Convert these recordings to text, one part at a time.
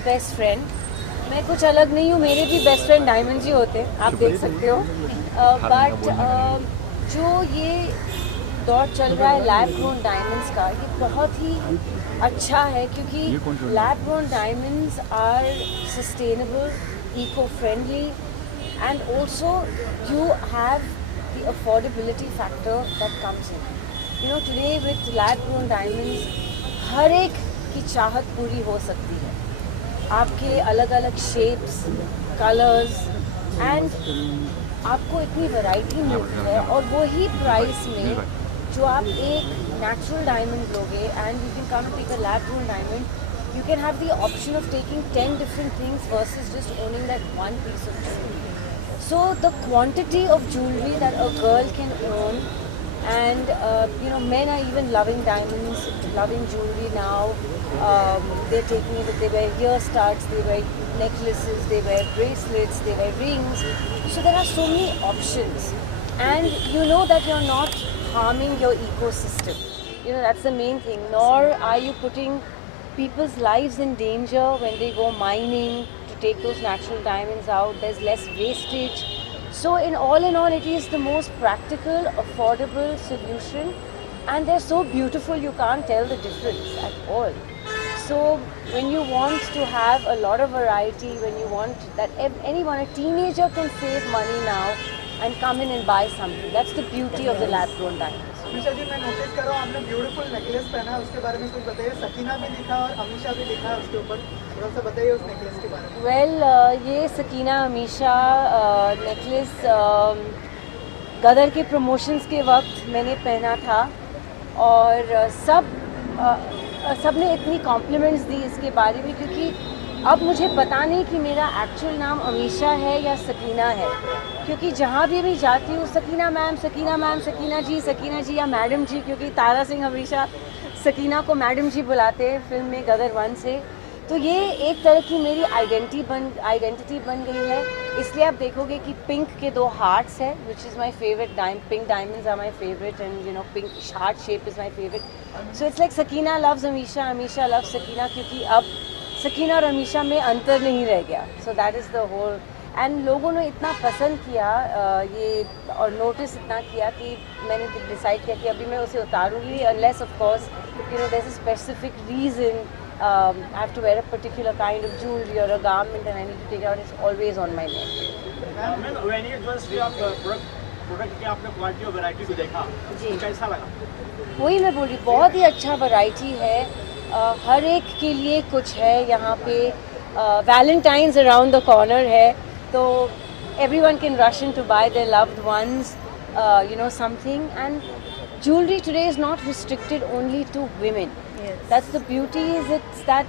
Diamonds best friend. मैं कुछ अलग नहीं हूँ, मेरे भी बेस्ट फ्रेंड डायमंड जी होते हैं, आप देख सकते हो। बट जो ये दौर चल रहा है लैब ग्रोन डायमंड्स का, ये बहुत ही अच्छा है क्योंकि lab grown diamonds are sustainable, eco friendly, and also you have the affordability factor that comes in. You know, today with lab grown diamonds हर एक की चाहत पूरी हो सकती है। आपके अलग अलग शेप्स, कलर्स एंड आपको इतनी वैरायटी मिलती है, और वही प्राइस में जो आप एक नेचुरल डायमंड लोगे and you can come take a lab grown diamond, you can have the option of taking 10 different things versus just owning that one piece of jewelry. So the quantity of jewelry that a girl can own, and you know, men are even loving diamonds, loving jewelry now. They're taking it, they wear ear studs, they wear necklaces, they wear bracelets, they wear rings. So there are so many options, and you know that you're not harming your ecosystem. You know, that's the main thing. Nor are you putting people's lives in danger when they go mining to take those natural diamonds out. There's less wastage. So in all, it is the most practical, affordable solution, and they're so beautiful you can't tell the difference at all. So when you want to have a lot of variety, when you want that anyone, a teenager can save money now and come in and buy something. That's the beauty of the lab grown diamonds. Amisha ji, मैं notice कर रहा हूँ आपने beautiful necklace पहना है, उसके बारे में कुछ बताइए। सकीना भी लिखा और अमीशा भी लिखा है उसके ऊपर, थोड़ा सा बताइए उस नेकलेस के बारे में। वेल, ये सकीना अमीशा नेकलेस गदर के प्रमोशंस के वक्त मैंने पहना था, और सब ने इतनी कॉम्प्लीमेंट्स दी इसके बारे में, क्योंकि अब मुझे पता नहीं कि मेरा एक्चुअल नाम अमीशा है या सकीना है, क्योंकि जहाँ भी जाती हूँ सकीना मैम, सकीना मैम, सकीना जी या मैडम जी, क्योंकि तारा सिंह हमेशा सकीना को मैडम जी बुलाते हैं फिल्म में गदर 1 से। तो ये एक तरह की मेरी आइडेंटिटी बन गई है। इसलिए आप देखोगे कि पिंक के 2 हार्ट्स है, which is my favourite. Pink diamonds are my favourite, and you know, pink heart shape is my favourite. So it's like Sakina loves Amisha, Amisha loves Sakina, क्योंकि अब सकीना और अमीशा में अंतर नहीं रह गया। So that is the whole. And लोगों ने इतना पसंद किया ये, और नोटिस इतना किया कि मैंने डिसाइड किया कि अभी मैं उसे उतारूँगी, unless of course you know there is a specific reason I have to wear a particular kind of jewelry or a garment and I need to take it out. It's always on my neck. Ma'am, when you just आप product की आपने quality और variety को देखा, जी, कैसा लगा? वही मैं बोल रही, बहुत ही अच्छा वैरायटी है। हर एक के लिए कुछ है यहाँ पे। वैलेंटाइंस अराउंड द कॉर्नर है, तो everyone can rush in to buy their loved ones you know, something. And jewelry today is not restricted only to women. Yes. That's the beauty, is it's that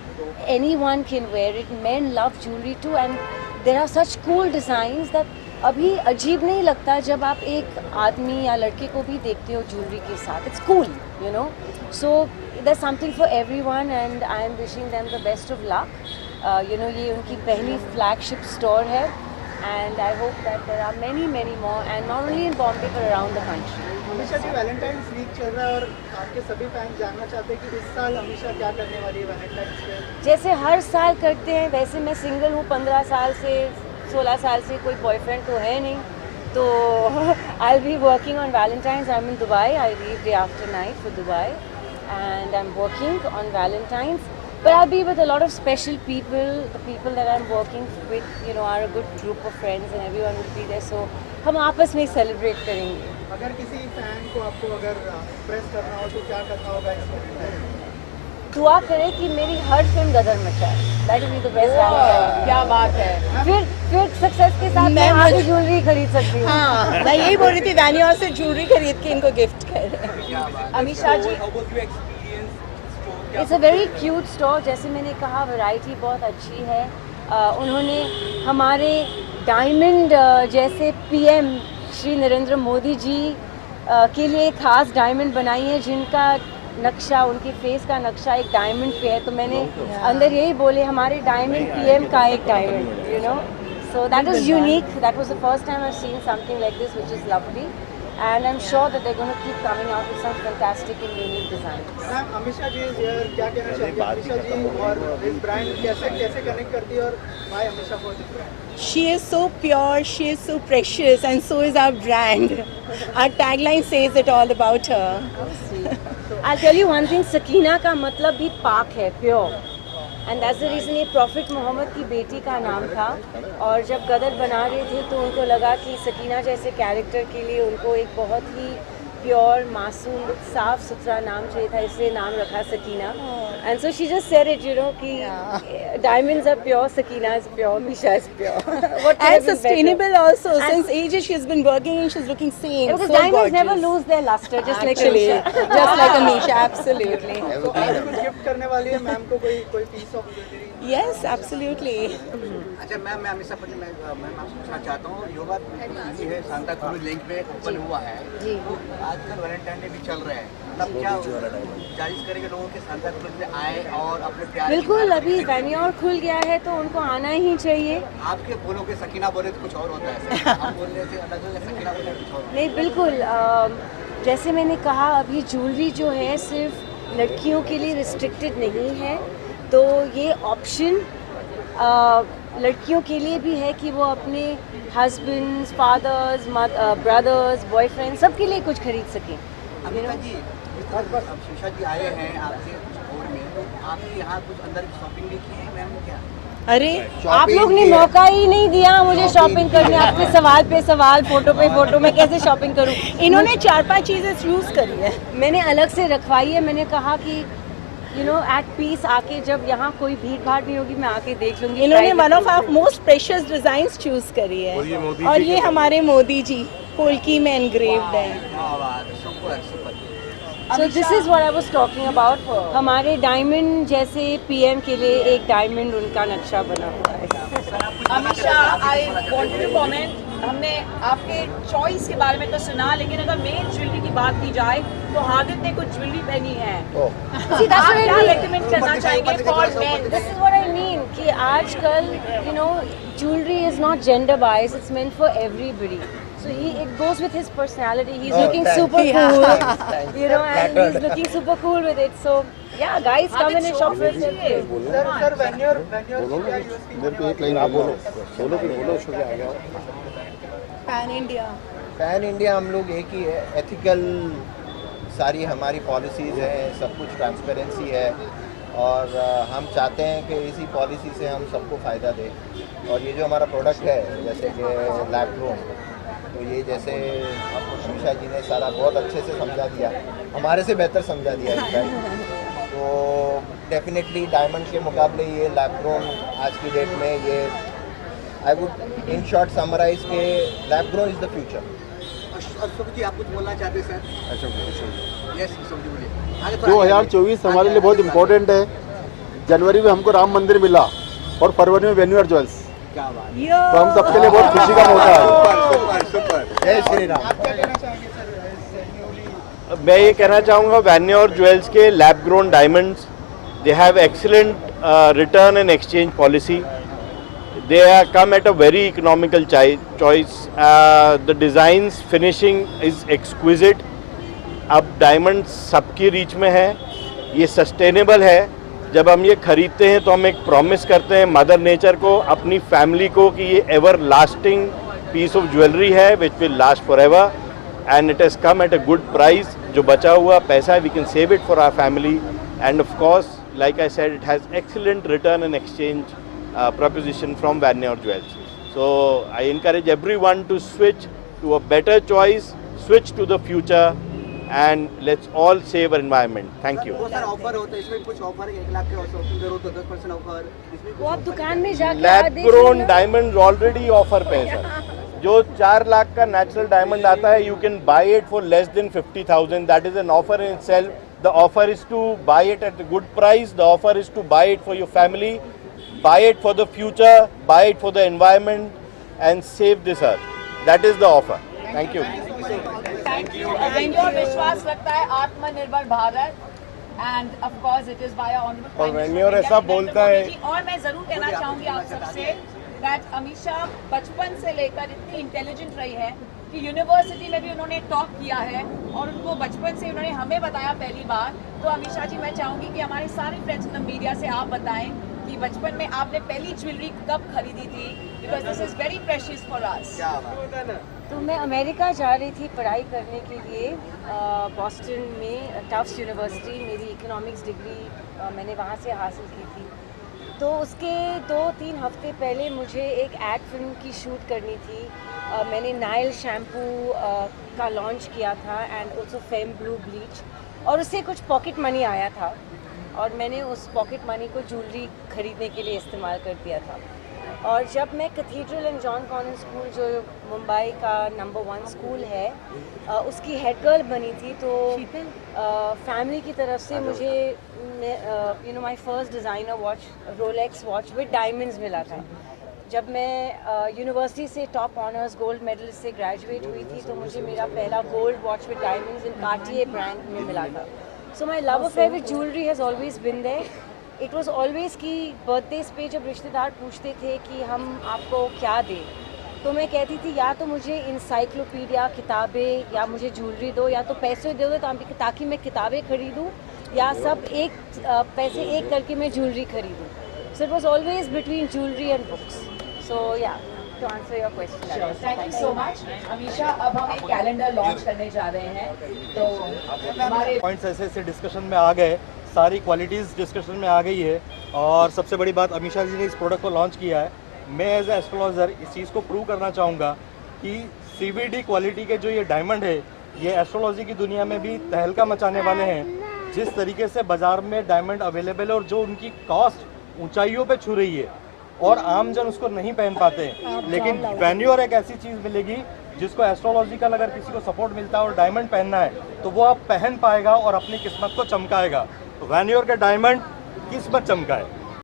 anyone can wear it. Men love jewelry too, and there are such cool designs that अभी अजीब नहीं लगता जब आप एक आदमी या लड़के को भी देखते हो ज्वेलरी के साथ। It's cool, you know. So there something for everyone, and I am wishing them the best of luck. You know, ये उनकी पहली फ्लैगशिप स्टोर है, and I hope that there are many more, and not only in Bombay but around the country. Amisha ji, Valentine's week चल रहा है और आपके सभी फैंस जानना चाहते हैं कि इस साल अमीशा क्या करने वाली है वैलेंटाइंस पे। जैसे हर साल करते हैं वैसे मैं सिंगल हूँ, 15 साल से 16 साल से कोई बॉयफ्रेंड तो है नहीं, तो I will be working on Valentine's. I am in Dubai, I leave day after night for Dubai, and I'm working on Valentine's. But I'll be with a lot of special people. The people that I'm working with, you know, are a good group of friends, and everyone will be there. So हम आपस में celebrate करेंगे। अगर किसी fan को आपको अगर impress करना हो तो क्या करना होगा इसमें? दुआ करें कि मेरी हर फिल्म गदर मचाए। That will be the best Valentine's. क्या बात है। फिर सक्सेस के साथ मैं आगे ज्वेलरी खरीद सकती हूँ। हाँ, मैं यही बोल रही थी, वैनिया से ज्वेलरी खरीद के इनको गिफ्ट कर। Amisha ji, it's a very cute store. जैसे मैंने कहा, वैरायटी बहुत अच्छी है। उन्होंने हमारे डायमंड जैसे पीएम श्री नरेंद्र मोदी जी के लिए खास डायमंड बनाई है, जिनका नक्शा, उनके फेस का नक्शा एक डायमंड पे है। तो मैंने अंदर यही बोले, हमारे डायमंड पीएम का एक diamond, you know. So that is unique. That was the first time I've seen something like this, which is lovely. and I'm sure that they're going to keep coming out with some fantastic and unique designs. Ma'am Amisha ji is here, क्या कहना चाहेंगे अमीषा जी और इस brand कैसे connect करती है और why Amisha for this brand? She is so pure, she is so precious, and so is our brand. Our tagline says it all about her. I'll tell you one thing, Sakina का मतलब भी पाक है, pure. And that's the reason ये profit Mohammad की बेटी का नाम था. और जब गदर बना रहे थे तो उनको लगा कि सकीना जैसे कैरेक्टर के लिए उनको एक बहुत ही प्योर, मासूम, साफ सुथरा नाम चाहिए था, इसलिए नाम रखा Sakina. And so she just said it, you know, कि diamonds are pure, Sakina is pure, Misha is pure. And sustainable also. Since ages she's been working and she's looking same. Because so diamonds gorgeous. never lose their luster, just like Actually, Amisha. just like Amisha, absolutely. तो आज कुछ gift करने वाली है ma'am को कोई piece of jewellery. Yes, absolutely. अच्छा ma'am, मैं हमेशा मैम आपसे पूछना चाहता हूँ, योगा ये है सांता क्रूज लिंक में ओपन हुआ है, जी. तो आजकल वैलेंटाइन डे भी चल रहा है, मतलब क्या जायज़ करेंगे लोगों के सांता क्रूज में आए और अपने प्यार की बिल्कुल, बात अभी करें? वेन्योर खुल गया है तो उनको आना ही चाहिए. आपके बोलोगे सकीना बोले तो कुछ और होता है, हम बोलने से अलग होगा, सकीना बोले कुछ और. नहीं, बिल्कुल, जैसे मैंने कहा, अभी ज्वेलरी जो है सिर्फ लड़कियों के लिए रिस्ट्रिक्टेड नहीं है. तो ये ऑप्शन लड़कियों के लिए भी है कि वो अपने हस्बैंड्स, फादर्स, ब्रदर्स, बॉयफ्रेंड, सबके लिए कुछ खरीद सकें. अमिता जी, अब शीशा जी आए हैं आपके स्टोर में, तो आपके यहाँ कुछ अंदर शॉपिंग भी की है मैम क्या? अरे आप लोग ने मौका ही नहीं दिया मुझे शॉपिंग करने. आपके सवाल पे सवाल, फोटो पे फोटो, मैं कैसे शॉपिंग करूं? इन्होंने 4-5 चीजें चूज करी है. मैंने अलग से रखवाई है. मैंने कहा कि यू नो एट पीस आके, जब यहाँ कोई भीड़ भाड़ नहीं होगी, मैं आके देख लूंगी. इन्होंने one of our most precious designs choose करी है, और ये हमारे मोदी जी पोल्की में एनग्रेव्ड है. Super super. So this is what I was talking about. हमारे डायमंड जैसे पीएम के लिए एक डायमंड उनका नक्शा बना हुआ है. Amisha, I wanted to comment. हमने आपके चॉइस के बारे में तो सुना, लेकिन अगर मेन ज्वेलरी की बात की जाए तो हार्दिक ने कुछ ज्वेलरी पहनी है. See, that's आप what I क्या mean. रेकमेंड करना चाहेंगे for main? This is what I mean कि आजकल you know jewelry is not gender biased, it's meant for everybody. So it goes with his personality. He's looking super cool, you know, and he's looking super cool with it. So yeah, guys, come in and shop for yourself. Sir Venyur क्या USP मेरे पे एक line आप बोलो उसको क्या आ गया. Pan India. Pan India हम लोग एक ही है, एथिकल सारी हमारी पॉलिसीज़ हैं, सब कुछ ट्रांसपेरेंसी है, और हम चाहते हैं कि इसी पॉलिसी से हम सबको फ़ायदा दें. और ये जो हमारा प्रोडक्ट है, जैसे कि लैब ग्रोन, तो ये जैसे अमीषा जी ने सारा बहुत अच्छे से समझा दिया, हमारे से बेहतर समझा दिया इनफैक्ट. तो डेफिनेटली डायमंड के मुकाबले ये लैब ग्रोन आज की डेट में, ये I would in short summarise के lab grown is the future. और सुख जी, आप कुछ बोलना चाहते हैं सर? यस सुख जी बोलिए. आगे थोड़ा 2024 हमारे लिए बहुत इम्पोर्टेंट है. जनवरी में हमको राम मंदिर मिला और फरवरी में वेन्यूर ज्वेल्स, क्या बात. तो हम सबके लिए बहुत खुशी का मौका है. Super super. जय श्री राम. आप क्या कहना चाहेंगे सर? मैं ये कहना चाहूँगा, वेन्योर ज्वेल्स के lab grown diamonds, they have excellent return and exchange policy. They come at a very economical choice. The designs finishing is exquisite. अब डायमंड सबकी रीच में है, ये सस्टेनेबल है. जब हम ये खरीदते हैं तो हम एक प्रॉमिस करते हैं मदर नेचर को, अपनी फैमिली को, कि ये ever lasting piece of jewellery है which will last for ever, and it has come at a good price. जो बचा हुआ पैसा है, we can save it for our family, and of course like I said, it has excellent return and exchange proposition from Venyur Jewels. So I encourage everyone to switch to a better choice, switch to the future, and let's all save our environment. Thank you. वो sir offer होता है, इसमें कुछ offer है, 1 लाख के shopping करो तो 10% offer, इसमें वो आप दुकान में जाके लैब देख ग्रोन लेना. डायमंड ऑलरेडी ऑफर पे है सर. जो 4 लाख का नेचुरल डायमंड आता है, you can buy it for less than 50,000. That is an offer in itself. The offer is to buy it at a good price. The offer is to buy it for your family. Buy it for the future, buy it for the environment, and save this earth. That is the offer. Thank you. Thank you. Venyur विश्वास रखता है Atmanirbhar Bharat, and of course it is by honourable. और वेन्योर ऐसा बोलता है. और मैं जरूर कहना चाहूंगी आप सबसे दैट अमीषा बचपन से लेकर इतनी इंटेलिजेंट रही है कि यूनिवर्सिटी में भी उन्होंने टॉप किया है और उनको बचपन से उन्होंने हमें बताया पहली बार। तो अमीषा जी, मैं चाहूँगी कि हमारे सारे फ्रेंड्स इन द मीडिया से आप बताएं कि बचपन में आपने पहली ज्वेलरी कब खरीदी थी, because this is very precious for us. तो मैं अमेरिका जा रही थी पढ़ाई करने के लिए, बॉस्टन में टफ्ट्स यूनिवर्सिटी, मेरी इकोनॉमिक्स डिग्री मैंने वहाँ से हासिल की थी। तो उसके 2-3 हफ्ते पहले मुझे एक एड फिल्म की शूट करनी थी। मैंने नाइल शैम्पू का लॉन्च किया था and also fame blue bleach, और उससे कुछ पॉकेट मनी आया था और मैंने उस पॉकेट मनी को ज्वेलरी खरीदने के लिए इस्तेमाल कर दिया था। और जब मैं cathedral and John convent school, जो मुंबई का नंबर 1 स्कूल है, उसकी हेड गर्ल बनी थी, तो फैमिली की तरफ से मुझे my first designer watch, Rolex watch with diamonds मिला था। जब मैं यूनिवर्सिटी से टॉप ऑनर्स गोल्ड मेडल से ग्रेजुएट हुई थी, तो मुझे मेरा पहला gold watch with diamonds in Cartier brand में मिला था। So my love affair with jewellery has always been there. It was always कि बर्थडेज पे जब रिश्तेदार पूछते थे कि हम आपको क्या दें, तो मैं कहती थी या तो मुझे इंसाइक्लोपीडिया किताबें, या मुझे ज्वेलरी दो, या तो पैसे दे दो ताकि मैं किताबें खरीदूँ, या सब पैसे एक करके मैं ज्वेलरी खरीदूँ। So it was always between jewellery and books. So yeah, to answer your question. Thank you so much Amisha. अब हम एक कैलेंडर लॉन्च करने जा रहे हैं, तो हमारे पॉइंट्स ऐसे ऐसे डिस्कशन में आ गए, सारी क्वालिटीज़ डिस्कशन में आ गई है, और सबसे बड़ी बात अमीषा जी ने इस प्रोडक्ट को लॉन्च किया है। मैं एज ए एस्ट्रोलॉजर इस चीज़ को प्रूव करना चाहूँगा कि CVD क्वालिटी के जो ये डायमंड है, ये एस्ट्रोलॉजी की दुनिया में भी तहलका मचाने वाले हैं। जिस तरीके से बाज़ार में डायमंड अवेलेबल है और जो उनकी कॉस्ट ऊंचाइयों पे छू रही है और आम जन उसको नहीं पहन पाते, लेकिन वैन्योर एक ऐसी चीज़ मिलेगी जिसको एस्ट्रोलॉजिकल अगर किसी को सपोर्ट मिलता है और डायमंड पहनना है तो वो आप पहन पाएगा और अपनी किस्मत को चमकाएगा। वैन्योर के डायमंड किस्मत चमकाए।